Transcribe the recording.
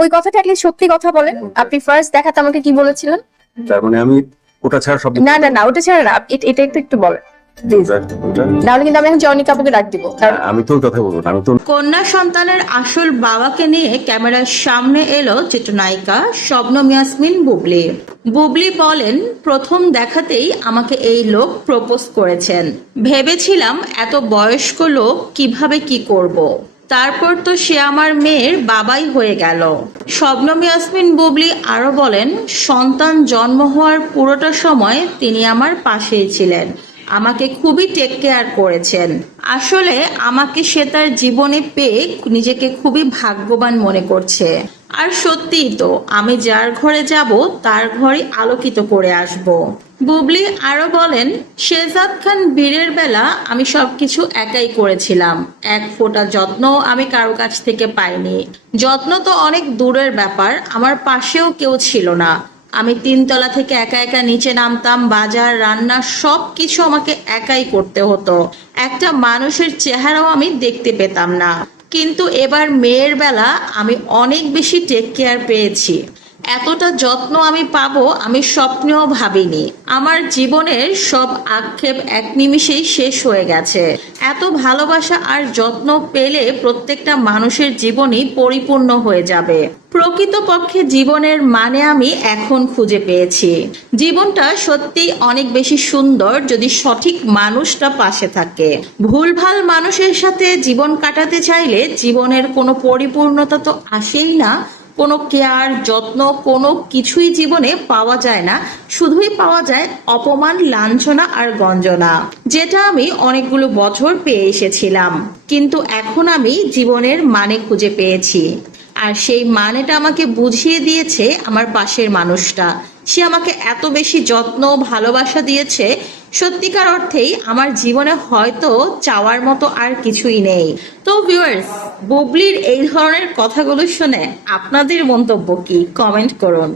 ওই কথাটা কি সত্যি কথা বলেন? আপনি ফার্স্ট দেখাতে আমাকে কি বলেছিলেন? তার মানে আমি ওটা ছাড়া সব না না না, ওটা ছাড়া না, এটা একটু বলেন প্লিজ। নাহলে কিন্তু আমি এখন জনিকা আপুকে ডাক দিব। আমি তো ওই কথা বলবো না, আমি তো কন্যা সন্তানের আসল বাবাকে নিয়ে ক্যামেরার সামনে এলো চিত্রনায়িকা শবনম ইয়াসমিন বুবলি। বুবলি বলেন, প্রথম দেখাতেই আমাকে এই লোক প্রপোজ করেছেন। ভেবেছিলাম এত বয়স্ক লোক কিভাবে কি করব। তারপর তো সে আমার মেয়ের বাবাই হয়ে গেল। শবনম ইয়াসমিন বুবলি আরো বলেন, সন্তান জন্ম হওয়ার পুরোটা সময় তিনি আমার পাশেই ছিলেন, আমাকে খুবই টেক কেয়ার করেছেন। আসলে আমাকে সে তার জীবনে পেয়ে নিজেকে খুবই ভাগ্যবান মনে করছে। আর সত্যিই তো, আমি যার ঘরে যাব তার ঘরই আলোকিত করে আসব। বুবলি আরো বলেন, শেহজাদ খান বীরের বেলা আমি সবকিছু একাই করেছিলাম, এক ফোঁটা যত্ন আমি কারো কাছ থেকে পাইনি। যত্ন তো অনেক দূরের ব্যাপার, আমার পাশেও কেউ ছিল না। আমি 3 তলা থেকে একা একা নিচে নামতাম, বাজার রান্না সবকিছু আমাকে একাই করতে হতো। একটা মানুষের চেহারাও আমি দেখতে পেতাম না। কিন্তু এবার মেয়ের বেলা আমি অনেক বেশি টেক কেয়ার পেয়েছি। এতটা যত্ন আমি পাবো আমি স্বপ্নেও ভাবিনি। আমার জীবনের সব আক্ষেপ এক নিমিষেই শেষ হয়ে গেছে। এত ভালোবাসা আর যত্ন পেলে প্রত্যেকটা মানুষের জীবনই পরিপূর্ণ হয়ে যাবে। প্রকৃতপক্ষে জীবনের মানে আমি এখন খুঁজে পেয়েছি। জীবনটা সত্যি অনেক বেশি সুন্দর যদি সঠিক মানুষটা পাশে থাকে। ভুলভাল মানুষের সাথে জীবন কাটাতে চাইলে জীবনের কোনো পরিপূর্ণতা তো আসেই না। কোনো কেয়ার যত্ন কোনো কিছুই জীবনে পাওয়া যায় না, শুধুই পাওয়া যায় অপমান, লাঞ্ছনা আর গঞ্জনা, যেটা আমি অনেকগুলো বছর পেয়ে এসেছিলাম। কিন্তু এখন আমি জীবনের মানে খুঁজে পেয়েছি। আর সেই মানেটা আমাকে বুঝিয়ে দিয়েছে আমার পাশের মানুষটা। সে আমাকে এত বেশি যত্ন ভালোবাসা দিয়েছে, সত্যিকার অর্থেই আমার জীবনে হয়তো চাওয়ার মতো আর কিছুই নেই। তো ভিউয়ার্স, বুবলির এই ধরনের কথাগুলো শুনে আপনাদের মন্তব্য কি? কমেন্ট করুন।